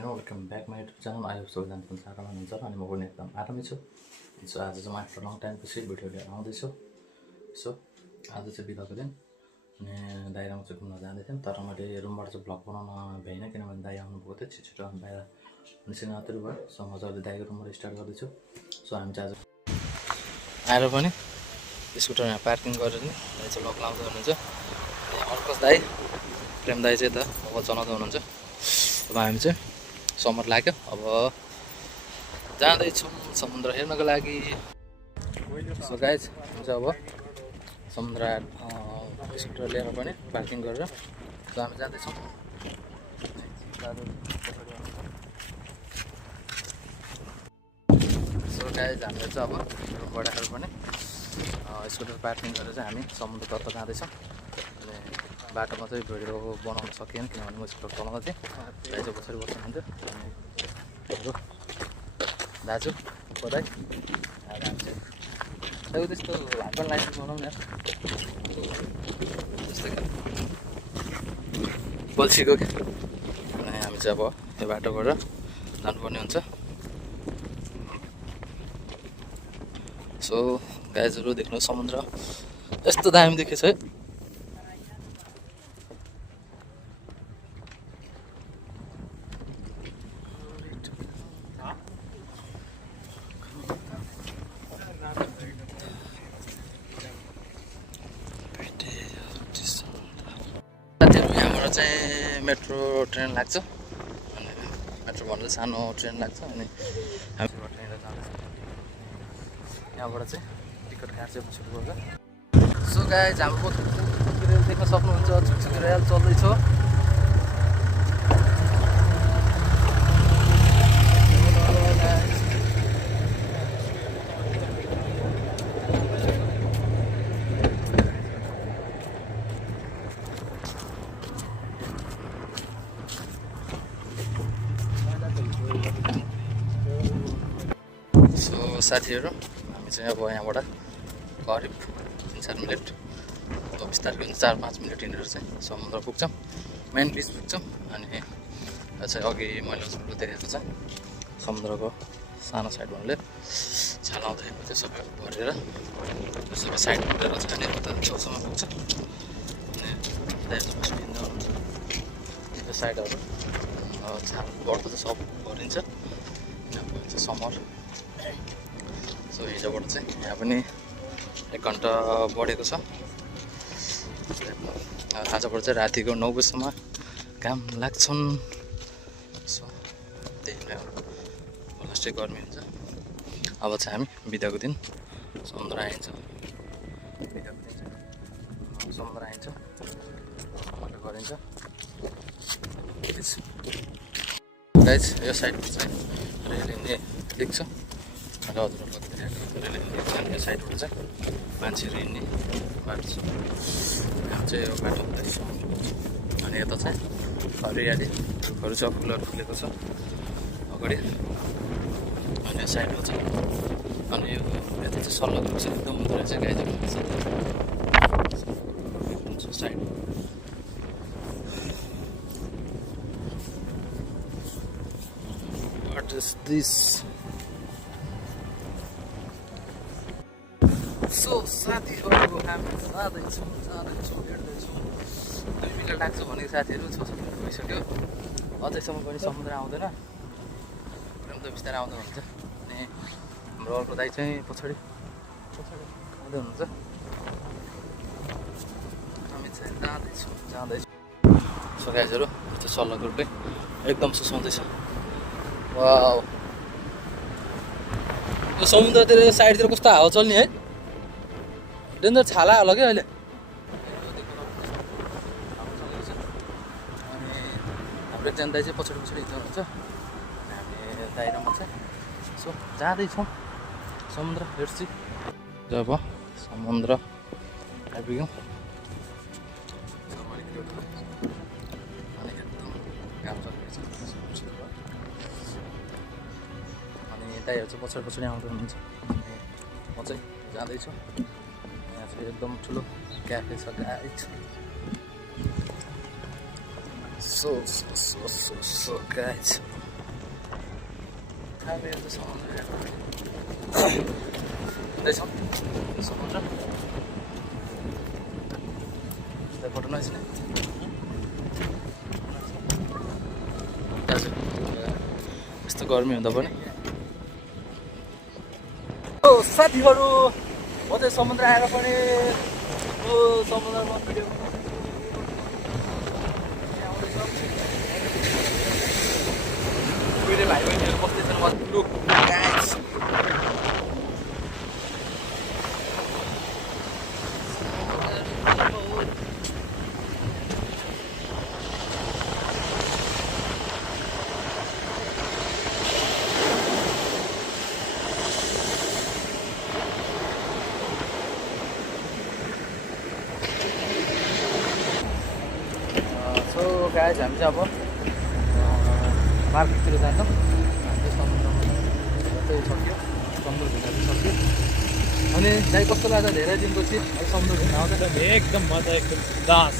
Welcome back my YouTube channel. I hope सबैजना पनि आराम हुनुहुन्छ अनि म पनि एकदम आरामै छु। सो आज चाहिँ म आफ्टर लङ टाइम पछि भिडियो लिएर आउँदैछु। सो आज चाहिँ बिदाको दिन अनि दाइरामा चाहिँ घुम्न जाँदै थियौँ, तर मैले रुमबाट चाहिँ भ्लग बनाउन भ्याइनँ किनभने दाइ आउनुभएको थियो छिटो बाहिर निस्किन अत्तरी भयो। सो म चाहिँ अहिले दाइको रुमबाट स्टार्ट गर्दैछु। सो हामी चाहिँ आज आएर पनि स्कुटर यहाँ पार्किङ गरेर नि दाइ चाहिँ भ्लग लाउँदै हुनुहुन्छ। अर्को दाइ प्रेम दाइ चाहिँ यता मोबाइल चलाउँदै हुनुहुन्छ। अब हामी चाहिँ समर लाग्यो, अब जाँदैछौँ समुद्र हेर्नको लागि। सो गाइज हामी चाहिँ अब समुद्र स्कुटर लिएर पनि पार्किङ गरेर सो हामी जाँदैछौँ। सो गाइज हामीले चाहिँ अब रुमबाट आएर पनि स्कुटर पार्किङ गरेर चाहिँ हामी समुद्रतर्फ जाँदैछौँ। अनि बाटोमा चाहिँ भिडियो बनाउन सकिएन किनभने म स्कुटर चलाउँदा थिएँ, दाइ चाहिँ पछाडि बस्नुहुन्थ्यो। अनि दाजु बधाई हामी त्यस्तो हात पनि लाइसेन्स बनाउनु यार त्यस्तै बल्छीको क्या। अनि हामी चाहिँ अब यो बाटोबाट जानुपर्ने हुन्छ। सो गाइजहरू देख्नु समुद्र यस्तो दामी देखेछ है। यहाँबाट चाहिँ मेट्रो ट्रेन लाग्छ, अनि मेट्रो भन्दा सानो ट्रेन लाग्छ अनि हामी ट्रेनले जाँदैछौँ। यहाँबाट चाहिँ टिकट काट्छ पछाडि गएर। सो गाइज हाम्रो रेल देख्न सक्नुहुन्छ, छुकछुक रेल चल्दैछ। सो साथीहरू हामी चाहिँ अब यहाँबाट करिब 3-4 मिनट बिस्तारै 4-5 मिनट हिँडेर चाहिँ समुद्र पुग्छौँ, मेन बिच पुग्छौँ। अनि यो चाहिँ अघि मैले हजुरलाई देखाएको छ समुद्रको सानो साइड भन्ने छालाउँदाखेरि त्यो सबै भरेर त्यो सबै साइड भरेर चाहिँ अनि उता छेउसम्म पुग्छ। अनि दाइ चाहिँ फर्स्ट हिँड्दा हुन्छ त्यो साइडहरू छाल बढ्दा चाहिँ सब भरिन्छ। चाहिँ समर सो हिजोबाट चाहिँ यहाँ पनि 1 घन्टा बढेको छ। आजबाट चाहिँ रातिको 9 बजीसम्म काम लाग्छन्। सो त्यही नै हो, लास्टै गर्मी हुन्छ। अब चाहिँ हामी बिदाको दिन समुद्र आइन्छ, बिदाको दिन चाहिँ समुद्र आइन्छ, रमाइलो गरिन्छ। गाइज यो साइडमा चाहिँ रेल हिँड्ने देख्छ र हजुरहरूलाई देखाएको रेल हिँड्ने यो साइडबाट चाहिँ मान्छेहरू हिँड्ने बाटो छ। यहाँ चाहिँ यो बाटो हुँदैछ अनि यता चाहिँ हरियाली रुखहरू छ, फुलहरू फुलेको छ अगाडि। अनि यो साइडमा चाहिँ अनि यो यता चाहिँ सल्लाहको चाहिँ एकदम हुँदो रहेछ गाइजहरू side. What is this? So साथीहरू हामी जाँदैछौँ हेर्दैछौँ। 2 मिनट लाग्छ भनेको साथीहरू 6-7 मिनट भइसक्यो, अझैसम्म पनि समुद्र आउँदैन। एकदम त बिस्तारै आउँदै हुन्छ। अनि हाम्रो अर्को दाइ चाहिँ पछाडि आउँदै हुनुहुन्छ। हामी चाहिँ जाँदैछौँ। सो गाइजहरू त्यो सल्लाह ग्रुपले एकदम सुसाउँदैछ। वाउ, यो समुद्रतिर साइडतिर कस्तो हावा चल्ने है, डेन्जर छाला होला क्या अहिले। अनि हाम्रो एकजना दाइ चाहिँ पछाडि हिँड्नुहुन्छ, हामी दाइरामा चाहिँ सो जाँदैछौँ समुद्र हेर्छु। जब समुद्र आइपुग्यौँ अनि एकदम काम चलिरहेछ। अनि दाइहरू चाहिँ पछाडि आउँदै हुनुहुन्छ, म चाहिँ जाँदैछु। यहाँ चाहिँ एकदम ठुलो क्याफे छ गाइज। सो गाइज हामी यो समुद्र हुँदैछौँ समुद्र फोटो नजिने दाजु यस्तो गर्मी हुँदा पनि साथीहरू म चाहिँ समुद्र आएर पनि यो समुद्रमा भिडियो भाइ बहिनीहरू बस्दैछन् लुक गाइस गाइस हामी चाहिँ अब मार्केटतिर जान्छौँ हामी समुद्रमा चाहिँ सक्यो समुद्र घुम्न चाहिँ सक्यो अनि दाइ कस्तो लाग्छ धेरै दिनपछि समुद्र घुम्न आउँछ एकदम मजा एकदम दास